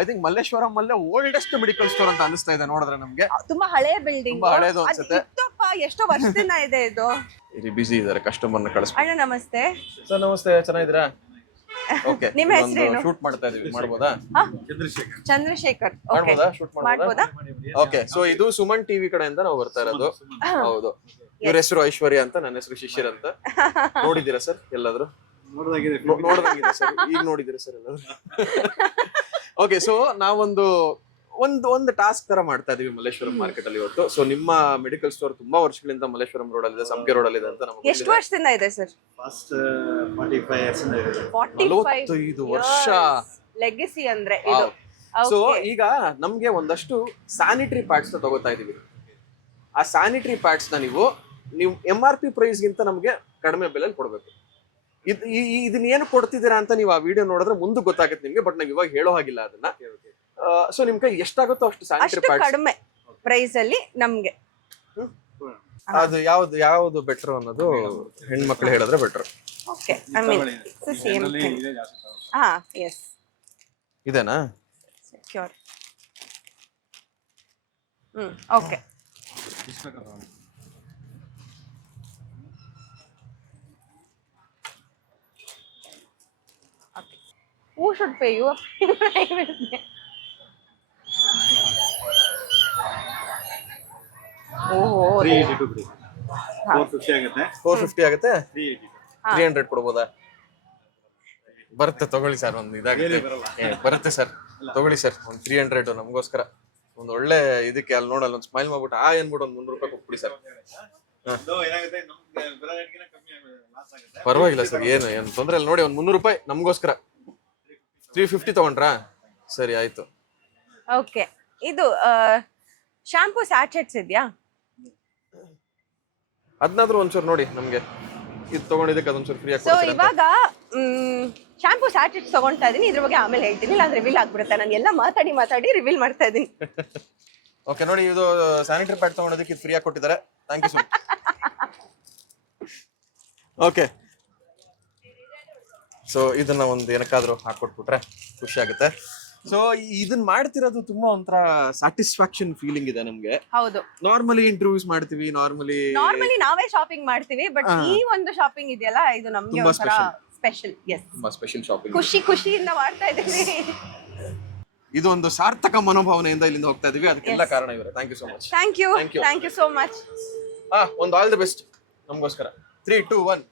I think Malleshwaram ಅಲ್ಲೇ oldest medical store ಅಂತ ಅನಿಸ್ತಾ ಇದೆ ನೋಡಿದ್ರೆ ನಮ್ಗೆ. ತುಂಬಾ ಹಳೆ ಬಿಲ್ಡಿಂಗ್, ತುಂಬಾ ಹಳೇದು ಅನ್ಸುತ್ತೆ. ಎಷ್ಟೋ ವರ್ಷದಿಂದ ಇದೆ ಇದು. ಇಲ್ಲಿ ಬಿಸಿ ಇದಾರೆ, ಕಸ್ಟಮರ್ನ ಕಳಿಸ್ಬೇಕು. ಅಣ್ಣ ನಮಸ್ತೆ. ಸರ್ ನಮಸ್ತೆ, ಚೆನ್ನಾಗಿದ್ದೀರಾ? ಓಕೆ, ನಿಮ್ಮ ಹೆಸರೇನು? ಶೂಟ್ ಮಾಡ್ತಾ ಇದೀವಿ, ಮಾಡ್ಬೋದಾ? ಚಂದ್ರಶೇಖರ್. ಮಾಡ್ಬೋದಾ? ಶೂಟ್ ಮಾಡ್ಬೋದಾ? ಓಕೆ, ಸೊ ಇದು ಸುಮನ್ ಟಿವಿ ಕಡೆಯಿಂದ ನಾವು ಬರ್ತಾ ಇರೋದು. ಹೌದು, ಇವ್ರ ಹೆಸರು ಐಶ್ವರ್ಯ ಅಂತ, ನನ್ನ ಹೆಸರು ಶಿಶಿರ್ ಅಂತ. ನೋಡಿದ್ದೀರಾ ಸರ್ ಎಲ್ಲಾದ್ರೂ? ನೋಡ್ದಂಗಿದೆ ಸರ್, ಈಗ ನೋಡಿದ್ದೀರಾ ಸರ್ ಎಲ್ಲಾದ್ರೂ? ಓಕೆ, ಸೊ ನಾವೊಂದು ಒಂದು ಟಾಸ್ಕ್ ತರ ಮಾಡ್ತಾ ಇದೀವಿ ಮಲ್ಲೇಶ್ವರಂ ಮಾರ್ಕೆಟ್ ಅಲ್ಲಿ ಇವತ್ತು. ಸೊ ನಿಮ್ಮ ಮೆಡಿಕಲ್ ಸ್ಟೋರ್ ತುಂಬಾ ವರ್ಷಗಳಿಂದ ಮಲ್ಲೇಶ್ವರಂ ರೋಡ್ ಅಲ್ಲಿ ಇದೆ, ಸಂಕೆ ರೋಡ್ ಅಲ್ಲಿ ಇದೆ ಅಂತ ನಮಗೆ. ಎಷ್ಟು ವರ್ಷದಿಂದ ಇದೆ ಸರ್? ಫಸ್ಟ್ 45 years ಇಂದ ಇದೆ. 45 ವರ್ಷ ಲೆಗಸಿ ಅಂದ್ರೆ ಇದು. ಸೊ ಈಗ ನಮ್ಗೆ ಒಂದಷ್ಟು ಸ್ಯಾನಿಟರಿ ಪ್ಯಾಡ್ಸ್ ನ ತಗೋತಾ ಇದೀವಿ. ಆ ಸ್ಯಾನಿಟರಿ ಪ್ಯಾಡ್ಸ್ ನ ನೀವು MRP ಪ್ರೈಸ್ ಗಿಂತ ನಮ್ಗೆ ಕಡಿಮೆ ಬೆಲೆಯಲ್ಲಿ ಕೊಡ್ಬೇಕು. ಇದನ್ನ ಏನು ಕೊಡ್ತಿದ್ದೀರಾ ಅಂತ ನೀವು ಆ ವಿಡಿಯೋ ನೋಡಿದ್ರೆ ಮುಂದೆ ಗೊತ್ತಾಗುತ್ತೆ ನಿಮ್ಗೆ, ಬಟ್ ನಾವ್ ಇವಾಗ ಹೇಳೋ ಹಾಗಿಲ್ಲ ಅದನ್ನ. ಸೊ ನಿಮ್ ಕೈ ಎಷ್ಟಾಗುತ್ತೋ ಅಷ್ಟು ಸ್ಯಾನಿಟರಿ ಪ್ಯಾಡ್ಸ್ ಕಡಿಮೆ ಪ್ರೈಸ್ ಅಲ್ಲಿ ನಮ್ಗೆ. ಅದು ಯಾವ್ದು ಬೆಟರ್ ಅನ್ನೋದು ಹೆಣ್ಮಕ್ಳು ಹೇಳಿದ್ರೆ better. Okay, I mean same thing. ಹಾ, ಎಸ್, ಇದೇನಾ? Secure. Okay. Who should pay you? ಓಹೋ, 382 ಬಿಡಿ. 450 ಆಗುತ್ತೆ. 450 ಆಗುತ್ತೆ. 382. 300 ಕೊಡ್ಬೋದಾ? ಬರುತ್ತೆ, ತಗೊಳ್ಳಿ ಸರ್. ಒಂದು ಇದಾಗುತ್ತೆ, ಬರುತ್ತೆ ಸರ್, ತಗೊಳ್ಳಿ ಸರ್. ಒಂದು 300 ನಮಗೋಸ್ಕರ ಒಂದು ಒಳ್ಳೆ ಇದಕ್ಕೆ. ಅಲ್ಲಿ ನೋಡಲ್ಲ, ಒಂದು ಸ್ಮೈಲ್ ಮಾಡ್ಬಿಟ್ಟು ಏನ್ಬಿಟ್ಟು ಒಂದು 300 ರೂಪಾಯಿ ಕೊಟ್ಬಿಡಿ ಸರ್. ಪರವಾಗಿಲ್ಲ ಸರ್, ಏನು ತೊಂದ್ರೆ ಇಲ್ಲ. ನೋಡಿ, ಒಂದು 300 ರೂಪಾಯಿ ನಮಗೋಸ್ಕರ. 350 ತಗೊಂಡ್ರಾ? ಸರಿ, ಆಯ್ತು. ಓಕೆ, ಇದು ಶಾಂಪೂ ಸ್ಯಾಚೆಟ್ಸ್ ಇದೆಯಾ? ಅದನ್ನಾದ್ರೂ ಒಂಚೂರು ನೋಡಿ ನಮ್ಗೆ. ಇದು ತಗೊಂಡಿದ್ದಕ್ಕೆ ಅದೊಂಚೂರು ಫ್ರೀ ಆಗಿ. ಸೊ ಇವಾಗ ಶಾಂಪೂ ಸ್ಯಾಚೆಟ್ಸ್ ತಗೊಂತಾ ಇದೀನಿ, ಇದ್ರ ಬಗ್ಗೆ ಆಮೇಲೆ ಹೇಳ್ತೀನಿ, ಇಲ್ಲ ರಿವೀಲ್ ಆಗ್ಬಿಡುತ್ತೆ. ನಾನು ಎಲ್ಲ ಮಾತಾಡಿ ರಿವೀಲ್ ಮಾಡ್ತಾ ಇದೀನಿ. ಓಕೆ, ನೋಡಿ, ಇದು ಸ್ಯಾನಿಟರಿ ಪ್ಯಾಡ್ ತಗೊಂಡೋದಕ್ಕೆ ಇದು ಫ್ರೀ ಆಗಿ ಕೊಟ್ಟಿದ್ದಾರೆ. Thank you so much. Okay, so ಇದನ್ನ ಒಂದು ಏನಕ್ಕಾದ್ರೂ ಹಾಕೊಟ್ಬಿಟ್ರೆ ಖುಷಿ ಆಗುತ್ತೆ. ಸೊ ಇದನ್ನ ಮಾಡ್ತಿರೋದು ತುಂಬಾ ಒಂಥರ ಸ್ಯಾಟಿಸ್ಫ್ಯಾಕ್ಷನ್ ಫೀಲಿಂಗ್ ಇದೆ ನಮ್ಗೆ. ಹೌದು, ನಾರ್ಮಲಿ ಇಂಟರ್ವ್ಯೂಸ್ ಮಾಡ್ತೀವಿ, ನಾರ್ಮಲಿ ನಾವೇ ಶಾಪಿಂಗ್ ಮಾಡ್ತೀವಿ, ಬಟ್ ಈ ಒಂದು ಶಾಪಿಂಗ್ ಇದೆಯಲ್ಲ, ಇದು ನಮ್ಗೆ ಒಂಥರ ಸ್ಪೆಷಲ್. ಎಸ್, ತುಂಬಾ ಸ್ಪೆಷಲ್ ಶಾಪಿಂಗ್. ಖುಷಿಯಿಂದ ಮಾಡ್ತಾ ಇದೀವಿ. ಇದು ಒಂದು ಸಾರ್ಥಕ ಮನೋಭಾವನೆಯಿಂದ ಇಲ್ಲಿಂದ ಹೋಗ್ತಾ ಇದೀವಿ. ಅದಕ್ಕೆಲ್ಲ ಕಾರಣ ಇವರೇ. Thank you so much. Thank you so much. ಒಂದು ಆಲ್ ದಿ ಬೆಸ್ಟ್ ನಮಗೋಸ್ಕರ. 3, 2, 1